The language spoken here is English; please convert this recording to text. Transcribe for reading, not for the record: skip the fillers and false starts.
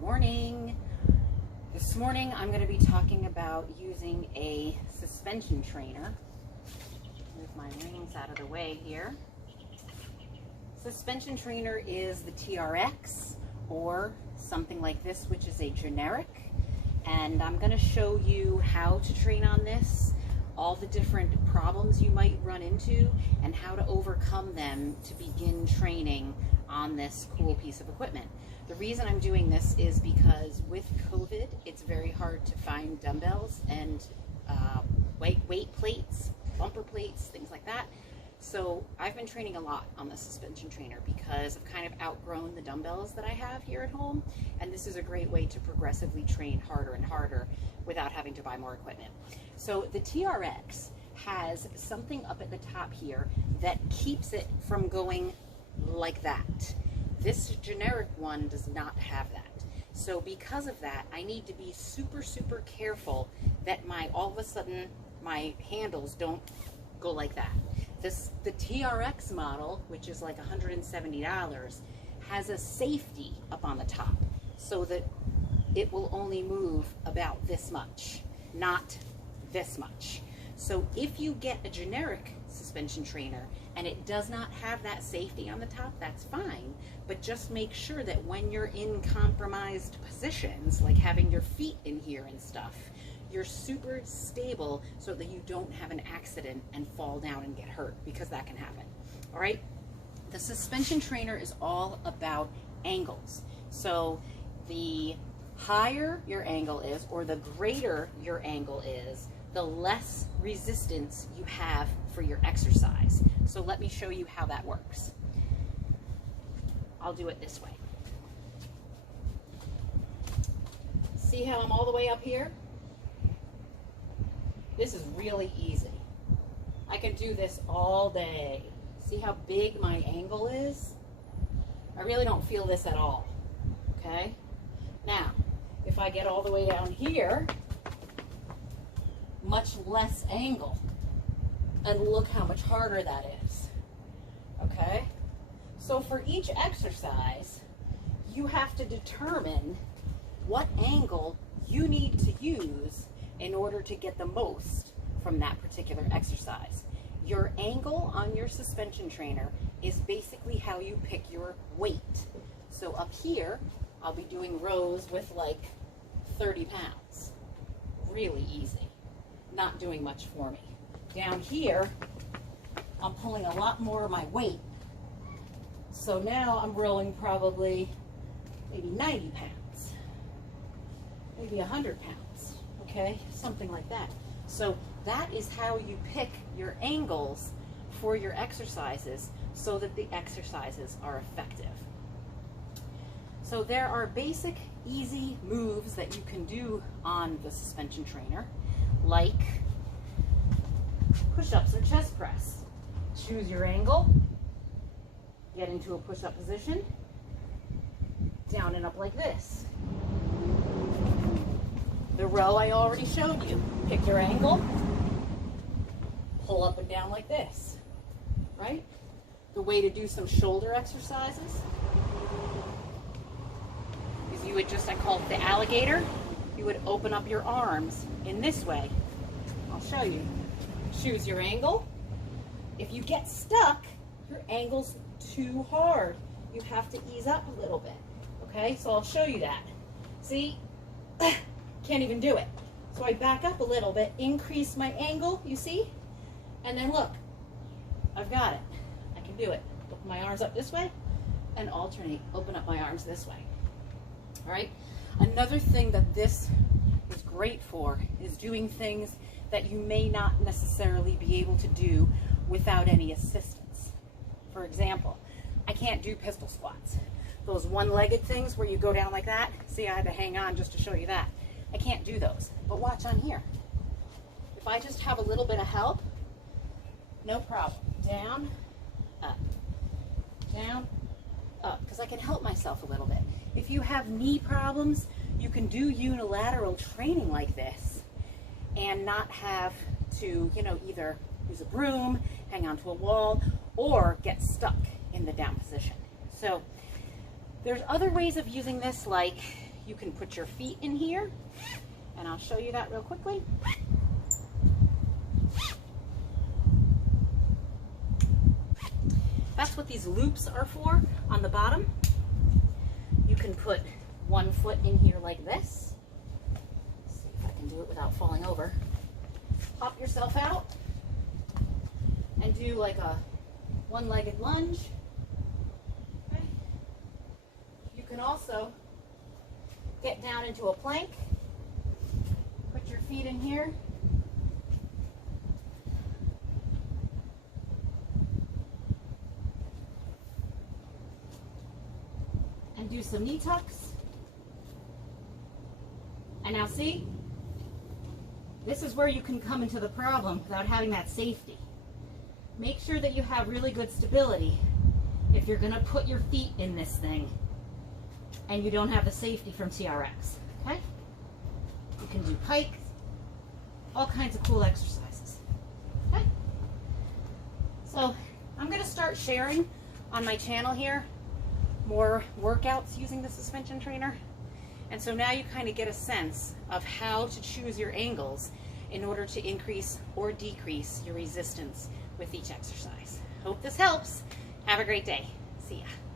Morning. This morning I'm going to be talking about using a suspension trainer. Move my rings out of the way here. Suspension trainer is the TRX or something like this, which is a generic. And I'm going to show you how to train on this, all the different problems you might run into, and how to overcome them to begin training on this cool piece of equipment. The reason I'm doing this is because with COVID, it's very hard to find dumbbells and weight plates, bumper plates, things like that. So I've been training a lot on the suspension trainer because I've kind of outgrown the dumbbells that I have here at home, and this is a great way to progressively train harder and harder without having to buy more equipment. So the TRX has something up at the top here that keeps it from going like that. This generic one does not have that. So because of that, I need to be super careful that all of a sudden my handles don't go like that. The TRX model, which is like $170, has a safety up on the top so that it will only move about this much, not this much. So if you get a generic suspension trainer and it does not have that safety on the top, that's fine. But just make sure that when you're in compromised positions, like having your feet in here and stuff, you're super stable so that you don't have an accident and fall down and get hurt, because that can happen. All right? The suspension trainer is all about angles. So the higher your angle is, or the greater your angle is, the less resistance you have for your exercise. So let me show you how that works. I'll do it this way. See how I'm all the way up here? This is really easy. I can do this all day. See how big my angle is? I really don't feel this at all, okay? Now, if I get all the way down here, much less angle. And look how much harder that is, okay? So for each exercise, you have to determine what angle you need to use in order to get the most from that particular exercise. Your angle on your suspension trainer is basically how you pick your weight. So up here, I'll be doing rows with like 30 pounds. Really easy. Not doing much for me. Down here, I'm pulling a lot more of my weight. So now I'm rolling probably maybe 90 pounds, maybe 100 pounds, okay? Something like that. So that is how you pick your angles for your exercises so that the exercises are effective. So there are basic, easy moves that you can do on the suspension trainer, like push-ups or chest press. Choose your angle, get into a push-up position, down and up like this. The row I already showed you. Pick your angle, pull up and down like this, right? The way to do some shoulder exercises is you would just, I call it the alligator. You would open up your arms in this way. I'll show you. Choose your angle. If you get stuck, your angle's too hard. You have to ease up a little bit. Okay, so I'll show you that. See? Can't even do it. So I back up a little bit, increase my angle, you see? And then look, I've got it. I can do it. Open my arms up this way and alternate, open up my arms this way. All right? Another thing that this is great for is doing things that you may not necessarily be able to do without any assistance. For example, I can't do pistol squats. Those one-legged things where you go down like that. See, I had to hang on just to show you that. I can't do those. But watch on here. If I just have a little bit of help, no problem. Down, up, because I can help myself a little bit. If you have knee problems, you can do unilateral training like this and not have to, either use a broom, hang onto a wall, or get stuck in the down position. So there's other ways of using this, like you can put your feet in here, and I'll show you that real quickly. That's what these loops are for on the bottom. You can put one foot in here like this. Let's see if I can do it without falling over. Pop yourself out and do like a one-legged lunge. Okay. You can also get down into a plank. Put your feet in here. And do some knee tucks. And now see, this is where you can come into the problem without having that safety. Make sure that you have really good stability if you're gonna put your feet in this thing and you don't have the safety from TRX, okay? You can do pikes, all kinds of cool exercises, okay? So I'm gonna start sharing on my channel here more workouts using the suspension trainer. And so now you kind of get a sense of how to choose your angles in order to increase or decrease your resistance with each exercise. Hope this helps. Have a great day. See ya.